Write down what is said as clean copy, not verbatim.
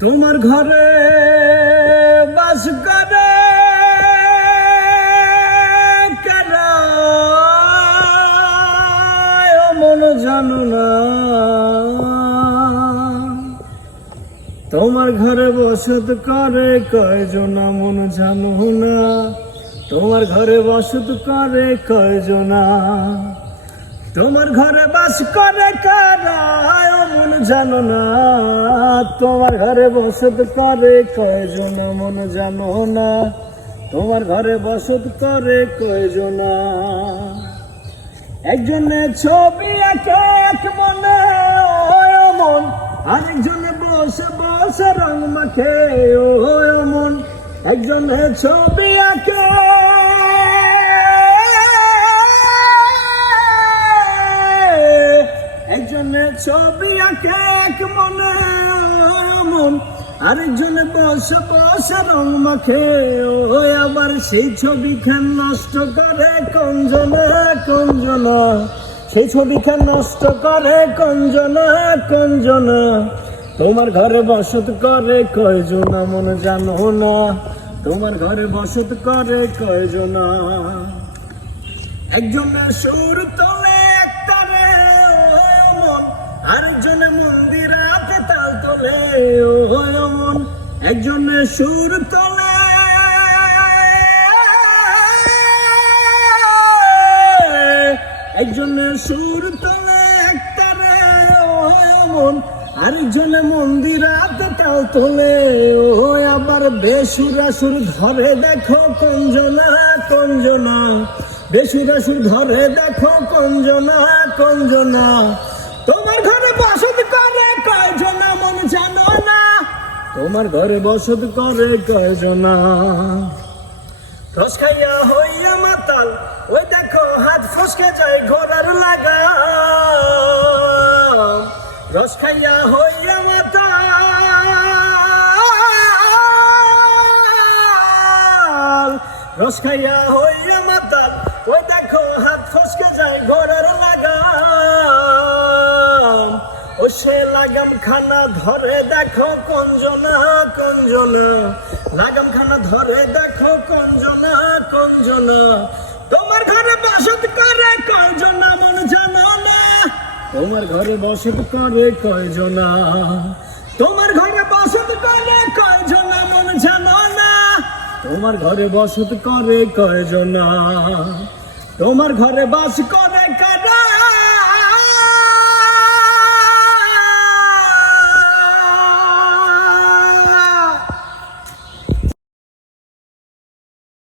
তোমার ঘরে বাস করে কারা মন জানো না। তোমার ঘরে বসত করে কয়জনা মন জানো না। তোমার ঘরে বসত করে কয়জনা। তোমার ঘরে বাস করে কারা মন জানো না। তোমার ঘরে বসত করে কয়জনা মন জানো না। তোমার ঘরে বসত করে কয়জনা। একজনে ছবি একে এক মনে মন, আরেকজনে বসে বসে রং মাখে ও মন। একজনে ছবি একে ছবি আঁকে এক মনে মন, আরেকজনে বসে বসে রং মাখে ও আবার সেই ছবি খান নষ্ট করে কঞ্জনা কঞ্জনা। সেই ছবি খান নষ্ট করে কঞ্জনা কঞ্জনা। তোমার ঘরে বসত করে কয়জনা মন জানো না। তোমার ঘরে বসত করে কয়জনা। একজনের সুর তোলে একতারে মন, আরেকজনে মন্দিরাতে তাল তোলে ও মন। একজনে সুর তোলে একজনে সুর তোলে একতারে ও মন, আরেকজনে মন্দিরাতে তাল তোলে ও আবার বেসুরা সুর ধরে দেখো কঞ্জনা কঞ্জনা। বেসুরা সুর ধরে দেখো কঞ্জনা কঞ্জনা। তোমার ঘরে বসত করে কয়জনা মন জানো না। তোমার ঘরে বসত করে কয়জনা। রস খাইয়া হইয়া মাতাল ওই দেখো হাত ফসকে যায় ঘোড়ার লাগা। রস খাইয়া হইয়া মাতাল, রস খাইয়া হইয়া মাতাল ওই দেখো হাত ফসকে যায় ঘোড়ার লাগা। ও সে লাগাম খানা ধরে দেখো কঞ্জনা কঞ্জনা। লাগাম খানা ধরে দেখো কঞ্জনা কঞ্জনা। তোমার ঘরে বসত করে কয়জনা মন জানো না। তোমার ঘরে বসত করে কয়জনা। তোমার ঘরে বসত করে কয়জনা মন জানো না। তোমার ঘরে বসত করে কয়জনা। তোমার ঘরে বাস করে